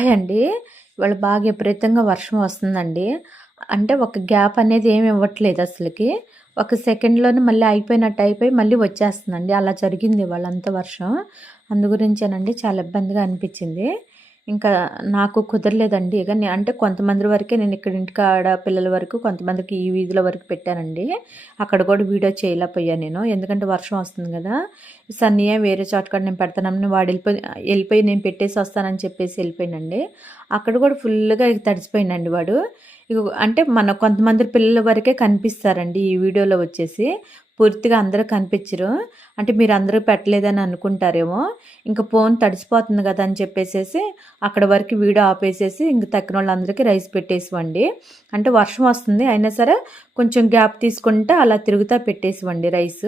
Hi అండి ఇవాళ బాగా విపరీతంగా వర్షం వస్తుందండి. అంటే ఒక గ్యాప్ అనేది ఏమి ఇవ్వట్లేదు అసలుకి. ఒక సెకండ్లోనే మళ్ళీ అయిపోయినట్టు అయిపోయి మళ్ళీ వచ్చేస్తుందండి. అలా జరిగింది వాళ్ళంతా వర్షం. అందు గురించేనండి చాలా ఇబ్బందిగా అనిపించింది. ఇంకా నాకు కుదరలేదండి. ఇక అంటే కొంతమంది వరకే నేను ఇక్కడ ఇంటికాడ పిల్లల వరకు కొంతమందికి ఈ వీధిలో వరకు పెట్టానండి. అక్కడ కూడా వీడియో చేయలేకపోయాను నేను. ఎందుకంటే వర్షం వస్తుంది కదా. సన్నయ్య వేరే చోట కాడ నేను పెడతానని వాడు వెళ్ళిపోయి వెళ్ళిపోయి నేను పెట్టేసి వస్తానని చెప్పేసి వెళ్ళిపోయినండి. అక్కడ కూడా ఫుల్గా ఇక తడిసిపోయిందండి వాడు. ఇక అంటే మన కొంతమంది పిల్లల వరకే కనిపిస్తారండి ఈ వీడియోలో వచ్చేసి. పూర్తిగా అందరూ కనిపించరు. అంటే మీరు అందరూ పెట్టలేదని అనుకుంటారేమో. ఇంకా ఫోన్ తడిసిపోతుంది కదా అని చెప్పేసేసి అక్కడ వరకు వీడియో ఆపేసేసి ఇంక తక్కిన వాళ్ళందరికీ రైస్ పెట్టేసివ్వండి. అంటే వర్షం వస్తుంది అయినా సరే కొంచెం గ్యాప్ తీసుకుంటే అలా తిరుగుతా పెట్టేసివ్వండి rice.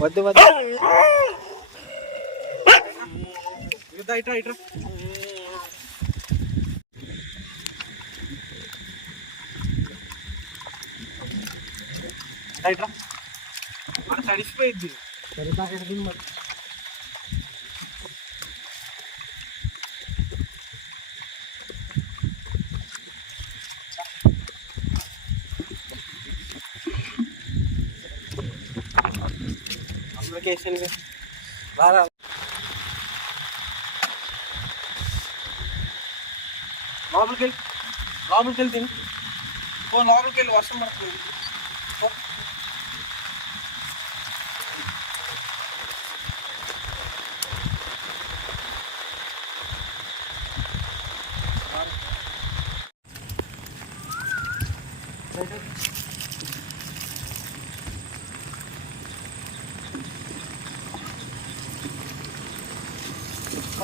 వద్దు వద్దు. ఇట్రా. ఇట్రా ఇట్రా ఇట్రా తడిసిపోయింది సరిదాకా మరి. అప్లికేషన్ బాగా లోపలికి వెళ్ళి లోపలికి వెళ్ళి తిని ఓ లోపలికి వెళ్ళి వర్షం పడుతుంది పో. బయట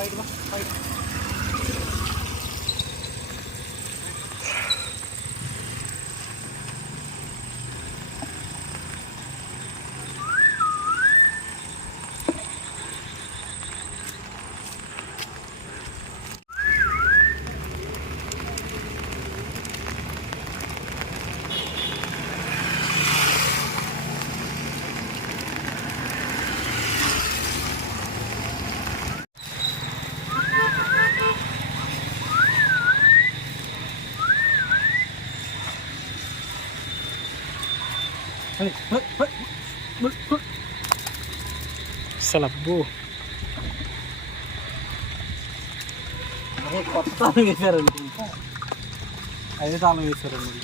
入ります。はい hey. అసలు అబ్బో కొత్త తాళం వేశారండి ఇంకా ఐదు తాళం వేశారండి